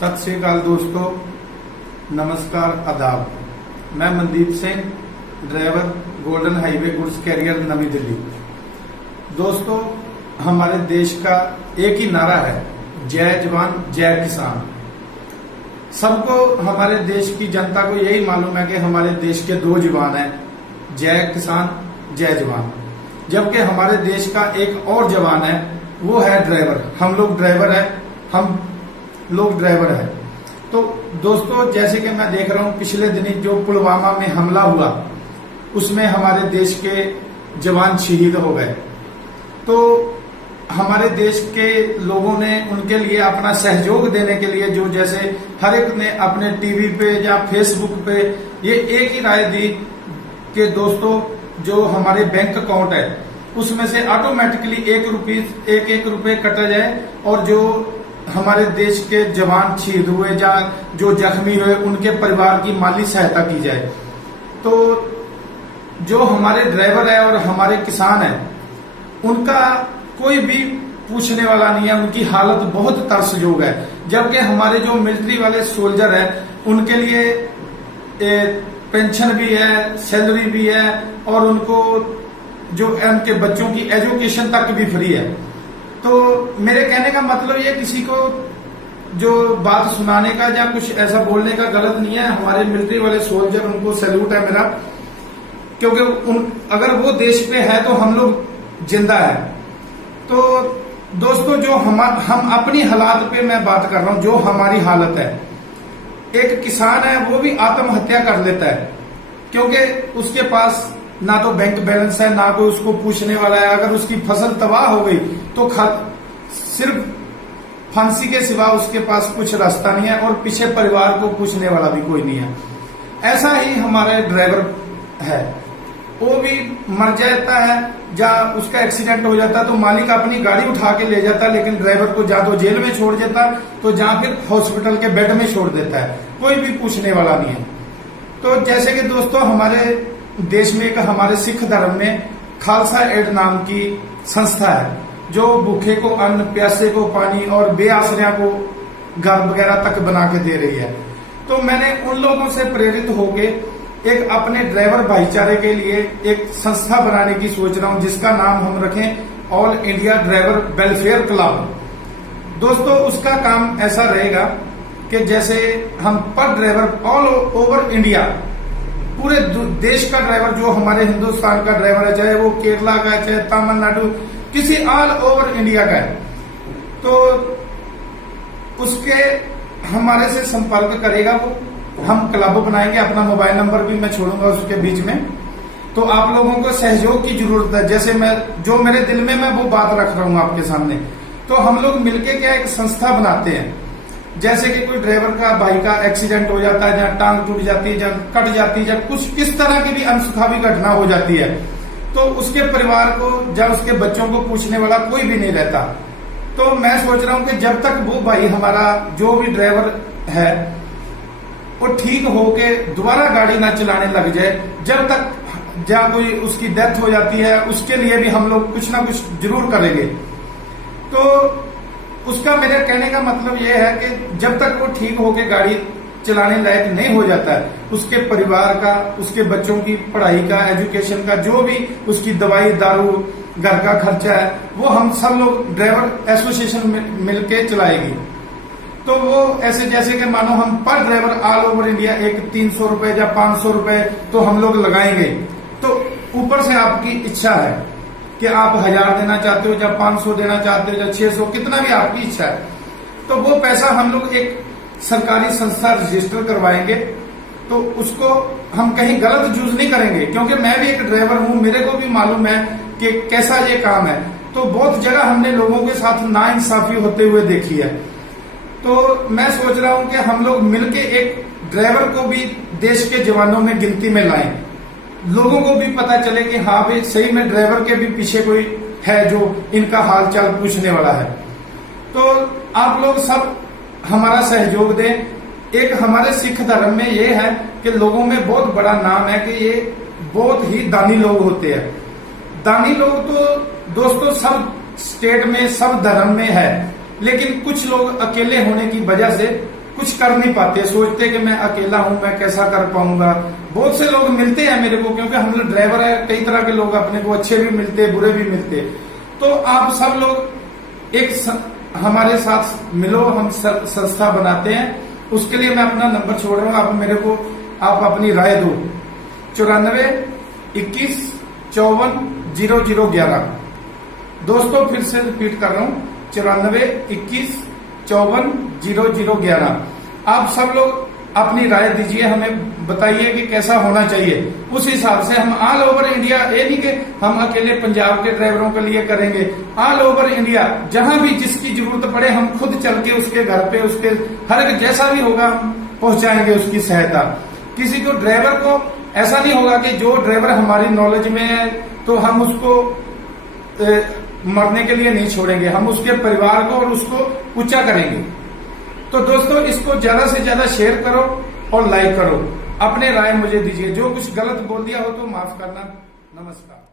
सत श्री अकाल दोस्तों, नमस्कार, आदाब। मैं Mandeep Singh, driver, golden highway goods carrier, Navi Delhi. दोस्तों, हमारे देश का एक ही नारा है, जय जवान जय किसान। सबको, हमारे देश की जनता को यही मालूम है कि हमारे देश के दो जवान हैं, जय किसान जय जवान। जबकि हमारे देश का एक और जवान है, वो है ड्राइवर। हम लोग ड्राइवर हैं, हम लोग ड्राइवर है। तो दोस्तों, जैसे कि मैं देख रहा हूं, पिछले दिनी जो पुलवामा में हमला हुआ, उसमें हमारे देश के जवान शहीद हो गए। तो हमारे देश के लोगों ने उनके लिए अपना सहयोग देने के लिए, जो जैसे हर एक ने अपने टीवी पे या फेसबुक पे ये एक ही राय दी कि दोस्तों, जो हमारे बैंक अकाउंट है उसमें से ऑटोमेटिकली एक रुपए कटा जाए और जो हमारे देश के जवान शहीद हुए या जो जख्मी हुए उनके परिवार की माली सहायता की जाए। तो जो हमारे ड्राइवर है और हमारे किसान है, उनका कोई भी पूछने वाला नहीं है, उनकी हालत बहुत तरसजोग है। जबकि हमारे जो मिलिट्री वाले सोल्जर है, उनके लिए पेंशन भी है, सैलरी भी है और उनको जो उनके बच्चों की एजुकेशन तक भी फ्री है। तो मेरे कहने का मतलब ये, किसी को जो बात सुनाने का या कुछ ऐसा बोलने का गलत नहीं है। हमारे मिलिट्री वाले सोल्जर, उनको सैल्यूट है मेरा, क्योंकि अगर वो देश पे है तो हम लोग जिंदा है। तो दोस्तों, जो हम अपनी हालात पे मैं बात कर रहा हूं, जो हमारी हालत है, एक किसान है वो भी आत्महत्या कर लेता है, क्योंकि उसके पास ना तो बैंक बैलेंस है, ना कोई उसको पूछने वाला है। अगर उसकी फसल तबाह हो गई तो सिर्फ फांसी के सिवा उसके पास कुछ रास्ता नहीं है और पीछे परिवार को पूछने वाला भी कोई नहीं है। ऐसा ही हमारा ड्राइवर है, वो भी मर जाता है या उसका एक्सीडेंट हो जाता है तो मालिक अपनी गाड़ी उठा के ले जाता है, लेकिन ड्राइवर को या तो जेल में छोड़ देता तो जहां फिर हॉस्पिटल के बेड में छोड़ देता है, कोई भी पूछने वाला नहीं है। तो जैसे कि दोस्तों, हमारे देश में एक हमारे सिख धर्म में खालसा एड नाम की संस्था है, जो भूखे को अन्न, प्यासे को पानी और बेआसरिया को घर वगैरह तक बना के दे रही है। तो मैंने उन लोगों से प्रेरित होके एक अपने ड्राइवर भाईचारे के लिए एक संस्था बनाने की सोच रहा हूं, जिसका नाम हम रखें all India driver welfare club. दोस्तों, उसका काम ऐसा रहेगा कि जैसे हम पर ड्राइवर ऑल ओवर इंडिया, पूरे देश का ड्राइवर, जो हमारे हिंदुस्तान का ड्राइवर है, चाहे वो केरला का है, चाहे तमिलनाडु, किसी ऑल ओवर इंडिया का है, तो उसके हमारे से संपर्क करेगा वो। हम क्लब बनाएंगे, अपना मोबाइल नंबर भी मैं छोड़ूंगा उसके बीच में। तो आप लोगों को सहयोग की जरूरत है। जैसे जो मेरे दिल में मैं वो बात रख रहा हूं आपके सामने। तो हम लोग मिलके क्या एक संस्था बनाते हैं। जैसे कि कोई ड्राइवर का, भाई का एक्सीडेंट हो जाता है, जहाँ टांग टूट जाती है, जहाँ कट जाती है, जहाँ कुछ किस तरह की भी अनसुखावी घटना हो जाती है, तो उसके परिवार को या उसके बच्चों को पूछने वाला कोई भी नहीं रहता। तो मैं सोच रहा हूं कि जब तक वो भाई हमारा जो भी ड्राइवर है वो ठीक होके दोबारा गाड़ी ना चलाने लग जाए, जब तक जहाँ कोई उसकी डेथ हो जाती है, उसके लिए भी हम लोग कुछ ना कुछ जरूर करेंगे। तो उसका मेरे कहने का मतलब यह है कि जब तक वो ठीक होके गाड़ी चलाने लायक नहीं हो जाता है, उसके परिवार का, उसके बच्चों की पढ़ाई का, एजुकेशन का, जो भी उसकी दवाई दारू, घर का खर्चा है, वो हम सब लोग ड्राइवर एसोसिएशन में मिलके चलाएगी। तो वो ऐसे जैसे कि मानो हम पर ड्राइवर ऑल ओवर इंडिया एक 300 रुपए या 500 रुपए तो हम लोग लगाएंगे। तो ऊपर से आपकी इच्छा है कि आप 1000 देना चाहते हो या 500 देना चाहते हो या 600, कितना भी आपकी इच्छा है, तो वो पैसा हम लोग एक सरकारी संस्था रजिस्टर करवाएंगे। तो उसको हम कहीं गलत यूज नहीं करेंगे, क्योंकि मैं भी एक ड्राइवर हूं, मेरे को भी मालूम है कि कैसा ये काम है। तो बहुत जगह हमने लोगों के साथ नाइंसाफी होते हुए देखी है। तो मैं सोच रहा हूं कि हम लोग मिलके एक ड्राइवर को भी देश के जवानों में गिनती में लाएं, लोगों को भी पता चले कि हाँ भाई, सही में ड्राइवर के भी पीछे कोई है जो इनका हालचाल पूछने वाला है। तो आप लोग सब हमारा सहयोग दें। एक हमारे सिख धर्म में ये है कि लोगों में बहुत बड़ा नाम है कि ये बहुत ही दानी लोग होते हैं। दानी लोग तो दोस्तों सब स्टेट में, सब धर्म में है, लेकिन कुछ लोग अकेले होने की वजह से कुछ कर नहीं पाते, सोचते कि मैं अकेला हूं, मैं कैसा कर पाऊंगा। बहुत से लोग मिलते हैं मेरे को, क्योंकि हम लोग ड्राइवर है, कई तरह के लोग अपने को अच्छे भी मिलते, बुरे भी मिलते। तो आप सब लोग हमारे साथ मिलो, हम संस्था बनाते हैं। उसके लिए मैं अपना नंबर छोड़ रहा हूं, आप मेरे को आप अपनी राय दो। 94 21 54 0011। दोस्तों फिर से रिपीट कर रहा हूं, 94 21 54 0011। आप सब लोग अपनी राय दीजिए, हमें बताइए कि कैसा होना चाहिए। उस हिसाब से हम ऑल ओवर इंडिया, ये नहीं कि हम अकेले पंजाब के ड्राइवरों के लिए करेंगे, ऑल ओवर इंडिया जहां भी जिसकी जरूरत पड़े हम खुद चल के उसके घर पे, उसके हर एक जैसा भी होगा हम पहुंचाएंगे उसकी सहायता। किसी को ड्राइवर को ऐसा नहीं होगा कि जो ड्राइवर हमारी नॉलेज में है तो हम उसको मरने के लिए नहीं छोड़ेंगे, हम उसके परिवार को और उसको ऊंचा करेंगे। तो दोस्तों इसको ज्यादा से ज्यादा शेयर करो और लाइक करो, अपने राय मुझे दीजिए। जो कुछ गलत बोल दिया हो तो माफ करना। नमस्कार।